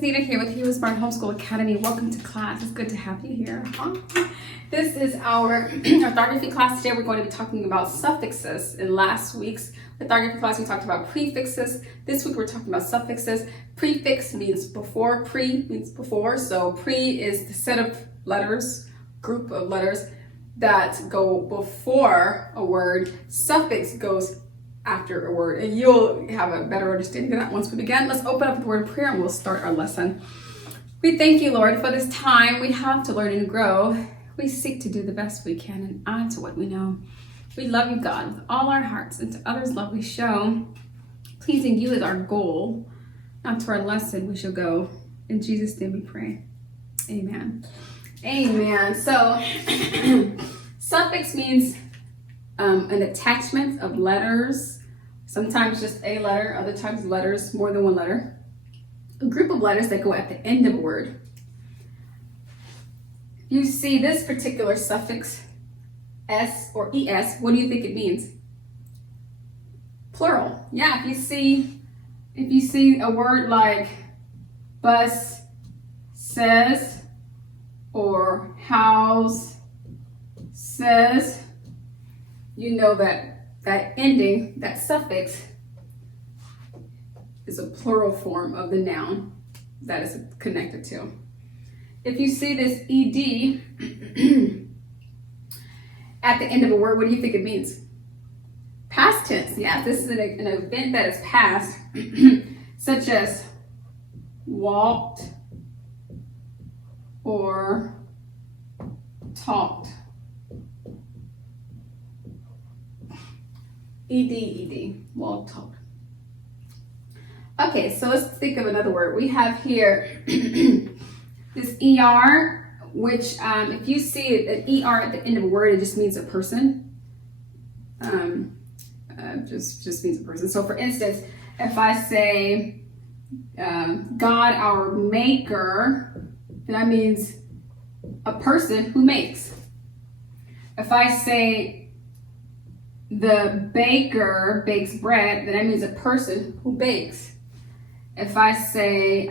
is Nita here with HeroesMart Homeschool Academy. Welcome to class. It's good to have you here. This is our orthography class. Today we're going to be talking about suffixes. In last week's orthography class we talked about prefixes. This week we're talking about suffixes. Prefix means before, pre means before. So pre is the set of letters, group of letters that go before a word. Suffix goes after a word, and you'll have a better understanding of that once we begin. Let's open up with the word of prayer and we'll start our lesson. We thank you, Lord, for this time we have to learn and grow. We seek to do the best we can and add to what we know. We love you, God, with all our hearts, and to others love we show. Pleasing you is our goal. Now to our lesson we shall go. In Jesus' name we pray. Amen. Amen. So suffix means an attachment of letters, sometimes just a letter, other times letters, more than one letter. A group of letters that go at the end of a word. You see this particular suffix, S or ES, what do you think it means? Plural. Yeah, if you see a word like bus, says, or house, says, you know that ending, that suffix, is a plural form of the noun that is connected to. If you see this ED at the end of a word, what do you think it means? Past tense. Yeah, this is an event that is past, such as walked or talked. ED, walked, talked. Okay, so let's think of another word. We have here this ER, which if you see an ER at the end of a word, it just means a person. Just means a person. So for instance, if I say God our maker, that means a person who makes. If I say the baker bakes bread, then that means a person who bakes. If I say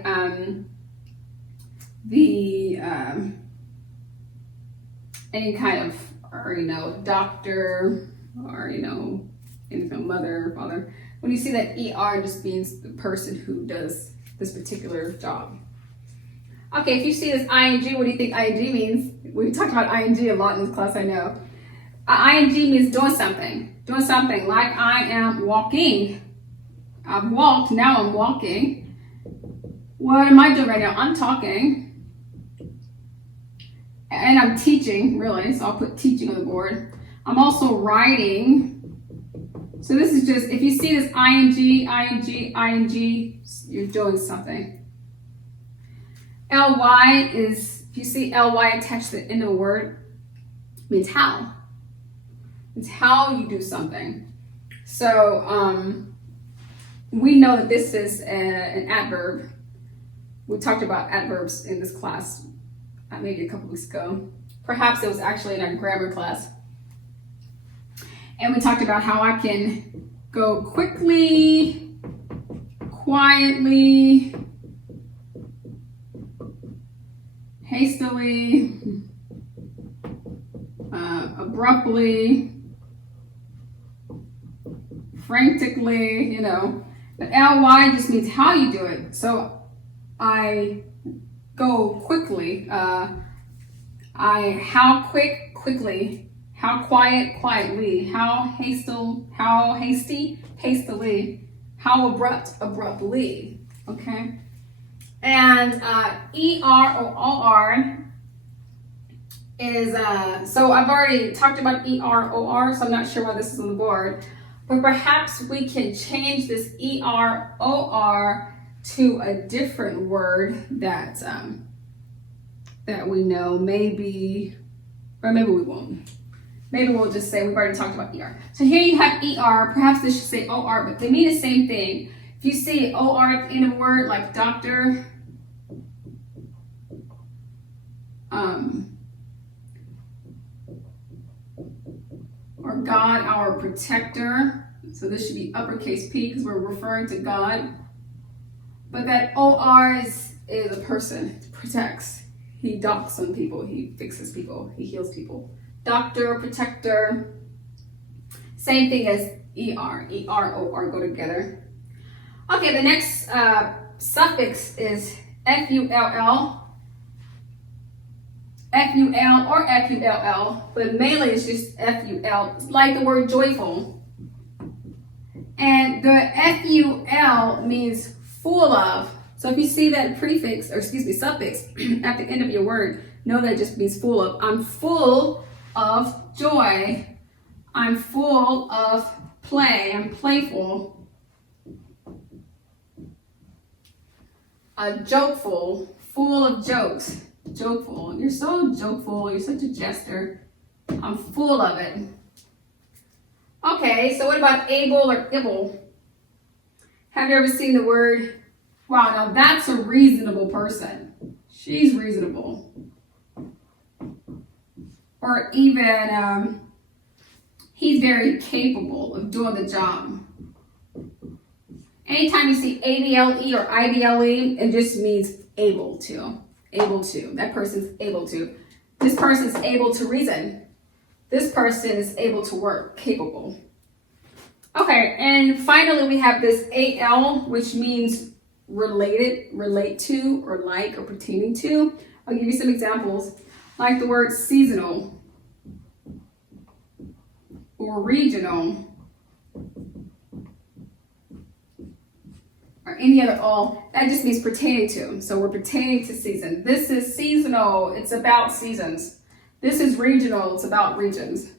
any kind of, or doctor, or anything, mother, father, when you see that ER, it just means the person who does this particular job. Okay, if you see this ING, what do you think ING means? We talked about ING a lot in this class, I know. ING means doing something like I am walking. I've walked, now I'm walking. What am I doing right now? I'm talking. And I'm teaching, really, so I'll put teaching on the board. I'm also writing. So this is just, if you see this ING, you're doing something. LY is, if you see LY attached to the end of a word, it means how. It's how you do something. So we know that this is an adverb. We talked about adverbs in this class maybe a couple weeks ago. Perhaps it was actually in our grammar class. And we talked about how I can go quickly, quietly, hastily, abruptly, frantically, But LY just means how you do it. So I go quickly. How quick, quickly. How quiet, quietly. How hasty, hastily. How abrupt, abruptly. Okay? And ER or OR is, so I've already talked about ER, OR, so I'm not sure why this is on the board. But perhaps we can change this ER, OR to a different word that we know, maybe, or maybe we won't. Maybe we'll just say we've already talked about ER. So here you have ER, perhaps this should say OR, but they mean the same thing. If you see OR at the end of a word, like doctor, or God, our protector. So this should be uppercase P because we're referring to God. But that OR is a person, protects. He docks on people, he fixes people, he heals people. Doctor, protector. Same thing as ER. ER, OR go together. Okay, the next suffix is FULL. FUL or FULL, but mainly it's just FUL. It's like the word joyful. And the FUL means full of. So if you see that prefix, or excuse me, suffix at the end of your word, know that it just means full of. I'm full of joy. I'm full of play. I'm playful. Jokeful, full of jokes. Jokeful. You're so jokeful. You're such a jester. I'm full of it. Okay, so what about able or ible? Have you ever seen the word? Wow, now that's a reasonable person. She's reasonable. Or even, he's very capable of doing the job. Anytime you see ABLE or IBLE, it just means able to. Able to. That person's able to. This person's able to reason. This person is able to work, capable. Okay, and finally we have this AL, which means related, relate to, or like, or pertaining to. I'll give you some examples, like the word seasonal, or regional, or any other all. That just means pertaining to. So we're pertaining to season. This is seasonal, it's about seasons. This is regional, it's about regions.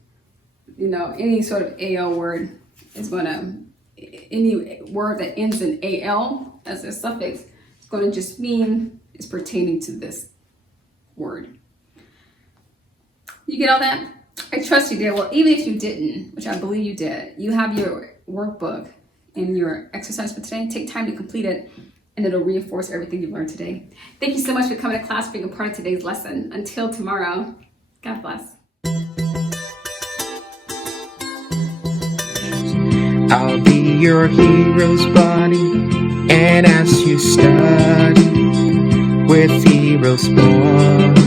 You know, any sort of AL word is gonna, any word that ends in AL as a suffix, it's gonna just mean it's pertaining to this word. You get all that? I trust you did. Well, even if you didn't, which I believe you did, you have your workbook and your exercise for today. Take time to complete it, and it'll reinforce everything you've learned today. Thank you so much for coming to class, being a part of today's lesson. Until tomorrow, God bless. I'll be your hero's buddy, and as you study with HeroesMart